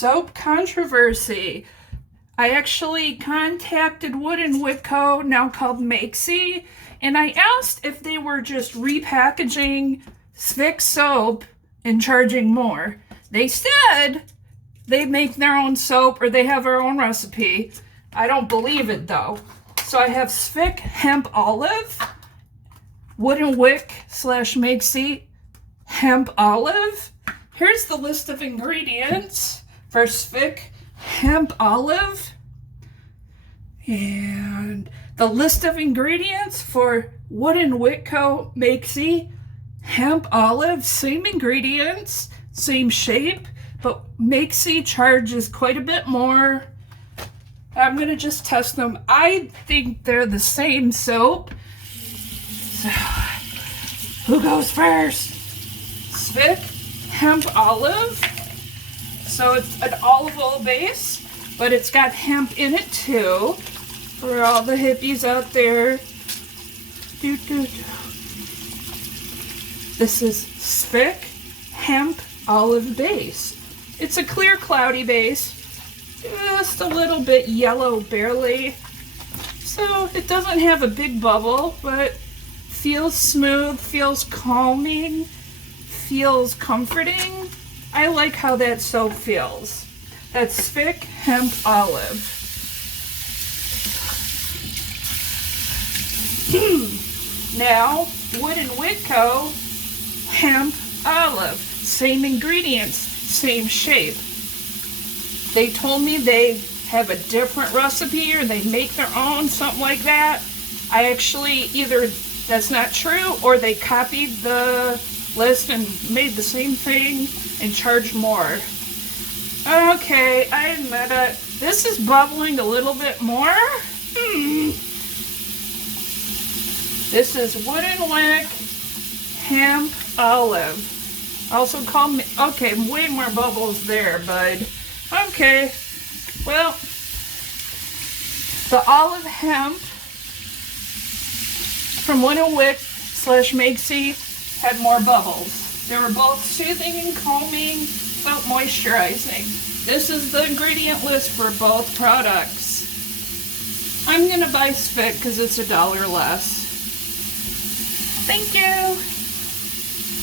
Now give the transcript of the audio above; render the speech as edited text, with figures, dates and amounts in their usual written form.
Soap controversy. I actually contacted Wood & Wick Co., now called Makesy, and I asked if they were just repackaging SFIC soap and charging more. They said they make their own soap or they have their own recipe. I don't believe it though. So I have SFIC Hemp Olive, Wood & Wick / Makesy Hemp Olive. Here's the list of ingredients for SFIC Hemp Olive. And the list of ingredients for Wood & Wick Co. Makesy Hemp Olive. Same ingredients, same shape, but Makesy charges quite a bit more. I'm going to just test them. I think they're the same soap. So, who goes first? SFIC Hemp Olive. So it's an olive oil base, but it's got hemp in it too. For all the hippies out there. This is SFIC Hemp Olive base. It's a clear, cloudy base. Just a little bit yellow, barely. So it doesn't have a big bubble, but feels smooth, feels calming, feels comforting. I like how that soap feels. That's SFIC Hemp Olive. Now, Wood & Wick Co. Hemp Olive. Same ingredients, same shape. They told me they have a different recipe or they make their own, something like that. I actually, either that's not true or they copied the list and made the same thing and charged more. Okay, I admit it. This is bubbling a little bit more. This is Wood & Wick Hemp Olive. Also called me, okay, way more bubbles there, bud. Okay, well, the Olive Hemp from Wood & Wick / Makesy had more bubbles. They were both soothing and calming, felt moisturizing. This is the ingredient list for both products. I'm going to buy SFIC because it's $1 less. Thank you.